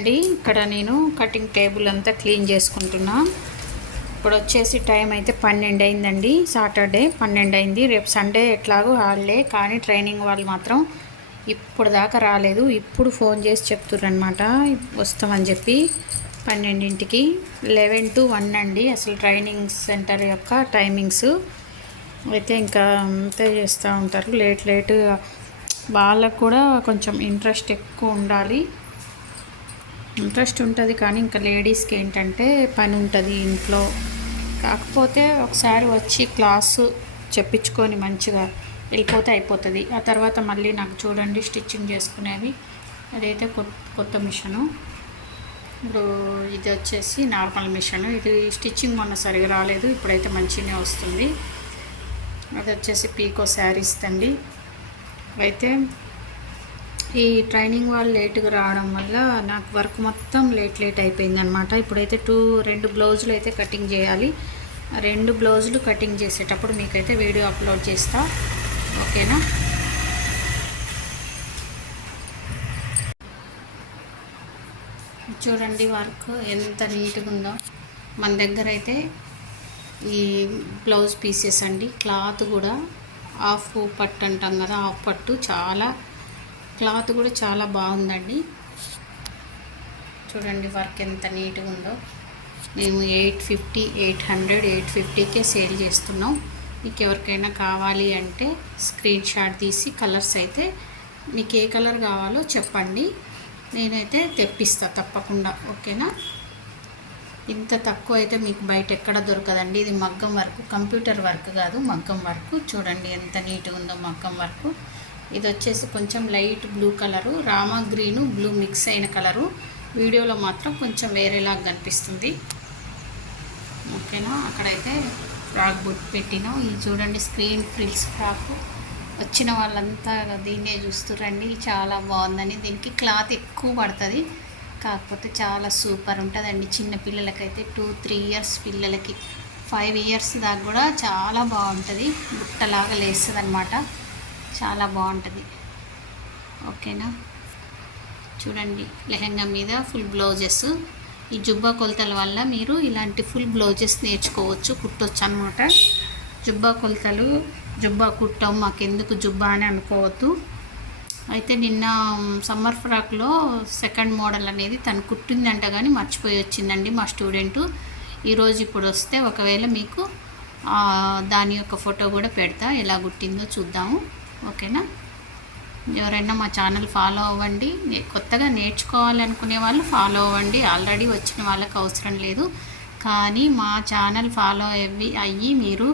అండి. ఇక్కడ నేను కటింగ్ టేబుల్ అంతా క్లీన్ చేసుకుంటున్నా. ఇప్పుడు వచ్చేసి టైం అయితే పన్నెండు అయిందండి. సాటర్డే పన్నెండు అయింది. రేపు సండే ఎట్లాగో హాలిడే కానీ ట్రైనింగ్ వాళ్ళు మాత్రం ఇప్పుడు దాకా రాలేదు. ఇప్పుడు ఫోన్ చేసి చెప్తుర్రనమాట వస్తామని చెప్పి పన్నెండింటికి. లెవెన్ టు వన్ అండి. అసలు ట్రైనింగ్ సెంటర్ యొక్క టైమింగ్స్ అయితే ఇంకా అంతే చేస్తూ ఉంటారు. లేట్ లేట్ వాళ్ళకు కూడా కొంచెం ఇంట్రెస్ట్ ఎక్కువ ఉండాలి. ఇంట్రెస్ట్ ఉంటుంది కానీ ఇంకా లేడీస్కి ఏంటంటే పని ఉంటుంది ఇంట్లో. కాకపోతే ఒకసారి వచ్చి క్లాసు చెప్పించుకొని మంచిగా వెళ్ళిపోతే అయిపోతుంది. ఆ తర్వాత మళ్ళీ నాకు చూడండి స్టిచ్చింగ్ చేసుకునేవి అదైతే కొత్త కొత్త మిషను. ఇప్పుడు ఇది వచ్చేసి నార్మల్ మిషన్. ఇది స్టిచ్చింగ్ మొన్న సరిగా రాలేదు. ఇప్పుడైతే మంచిగానే వస్తుంది. అది వచ్చేసి పీకో శారీస్ అండి అయితే ఈ ట్రైనింగ్ వాళ్ళు లేట్గా రావడం వల్ల నాకు వర్క్ మొత్తం లేట్ లేట్ అయిపోయిందనమాట ఇప్పుడైతే టూ రెండు బ్లౌజులు అయితే కటింగ్ చేయాలి. రెండు బ్లౌజులు కటింగ్ చేసేటప్పుడు మీకైతే వీడియో అప్లోడ్ చేస్తా. ఓకేనా? చూడండి వర్క్ ఎంత నీట్గా ఉందో. మన దగ్గర అయితే ఈ బ్లౌజ్ పీసెస్ అండి. క్లాత్ కూడా హాఫ్ పట్టు అంటాం కదా హాఫ్ పట్టు. చాలా క్లాత్ కూడా చాలా బాగుందండి. చూడండి వర్క్ ఎంత నీట్గా ఉందో. మేము eight fifty eight hundred eight fifty K sale చేస్తున్నాం. మీకు ఎవరికైనా కావాలి అంటే స్క్రీన్ షాట్ తీసి కలర్స్ అయితే మీకు ఏ కలర్ కావాలో చెప్పండి. నేనైతే తెప్పిస్తా తప్పకుండా ఓకేనా? ఇంత తక్కువ అయితే మీకు బయట ఎక్కడ దొరకదండి. ఇది మగ్గం వర్క్ కంప్యూటర్ వర్క్ కాదు మగ్గం వర్క్. చూడండి ఎంత నీట్గా ఉందో మగ్గం వర్క్. ఇది వచ్చేసి కొంచెం light blue colour Rama green blue mix అయిన కలరు. వీడియోలో మాత్రం కొంచెం వేరేలాగా కనిపిస్తుంది. ఓకేనా? అక్కడైతే ఫ్రాక్ బుట్ పెట్టినాం. ఇది చూడండి స్క్రీన్ ఫ్రిల్స్ ఫ్రాక్. వచ్చిన వాళ్ళంతా దీన్నే చూస్తురండి చాలా బాగుందని. దీనికి క్లాత్ ఎక్కువ పడుతుంది. కాకపోతే చాలా సూపర్ ఉంటుందండి. చిన్న పిల్లలకైతే టూ త్రీ ఇయర్స్ పిల్లలకి. ఫైవ్ ఇయర్స్ దాకా కూడా చాలా బాగుంటుంది. బుట్టలాగా లేస్తుంది అనమాట చాలా బాగుంటుంది. ఓకేనా? చూడండి లెహంగా మీద ఫుల్ బ్లౌజెస్. ఈ జుబ్బా కొలతల వల్ల మీరు ఇలాంటి ఫుల్ బ్లౌజెస్ నేర్చుకోవచ్చు కుట్టొచ్చు అనమాట జుబ్బా కొలతలు జుబ్బా కుట్టాం మాకెందుకు జుబ్బా అని అనుకోవద్దు. అయితే నిన్న సమ్మర్ ఫ్రాక్లో సెకండ్ మోడల్ అనేది తను కుట్టిందంట కానీ మర్చిపోయి వచ్చిందండి మా స్టూడెంటు. ఈరోజు ఇప్పుడు వస్తే ఒకవేళ మీకు దాని యొక్క ఫోటో కూడా పెడతా ఎలా కుట్టిందో చూద్దాము. ఓకేనా? ఎవరైనా మా ఛానల్ ఫాలో అవ్వండి. కొత్తగా నేర్చుకోవాలనుకునే వాళ్ళు ఫాలో అవ్వండి. ఆల్రెడీ వచ్చిన వాళ్ళకి అవసరం లేదు. కానీ మా ఛానల్ ఫాలో అవి అయ్యి మీరు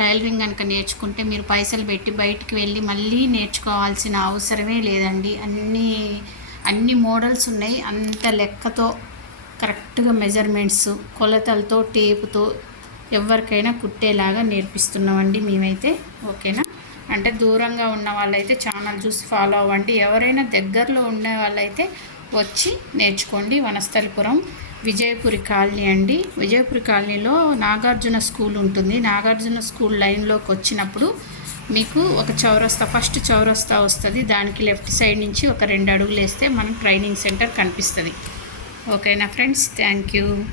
టైలరింగ్ కనుక నేర్చుకుంటే మీరు పైసలు పెట్టి బయటికి వెళ్ళి మళ్ళీ నేర్చుకోవాల్సిన అవసరమే లేదండి. అన్నీ అన్ని మోడల్స్ ఉన్నాయి. అంత లెక్కతో కరెక్ట్గా మెజర్మెంట్స్ కొలతలతో టేపుతో ఎవరికైనా కుట్టేలాగా నేర్పిస్తున్నామండి మేమైతే. ఓకేనా? అంటే దూరంగా ఉన్న వాళ్ళైతే ఛానల్ చూసి ఫాలో అవ్వండి. ఎవరైనా దగ్గరలో ఉన్న వాళ్ళైతే వచ్చి నేర్చుకోండి. వనస్థలిపురం విజయపురి కాలనీ అండి. విజయపురి కాలనీలో నాగార్జున స్కూల్ ఉంటుంది. నాగార్జున స్కూల్ లైన్లోకి వచ్చినప్పుడు మీకు ఒక చౌరస్తా ఫస్ట్ చౌరస్తా వస్తుంది. దానికి లెఫ్ట్ సైడ్ నుంచి ఒక రెండు అడుగులు వేస్తే మనకు ట్రైనింగ్ సెంటర్ కనిపిస్తుంది. ఓకేనా ఫ్రెండ్స్? Thank you.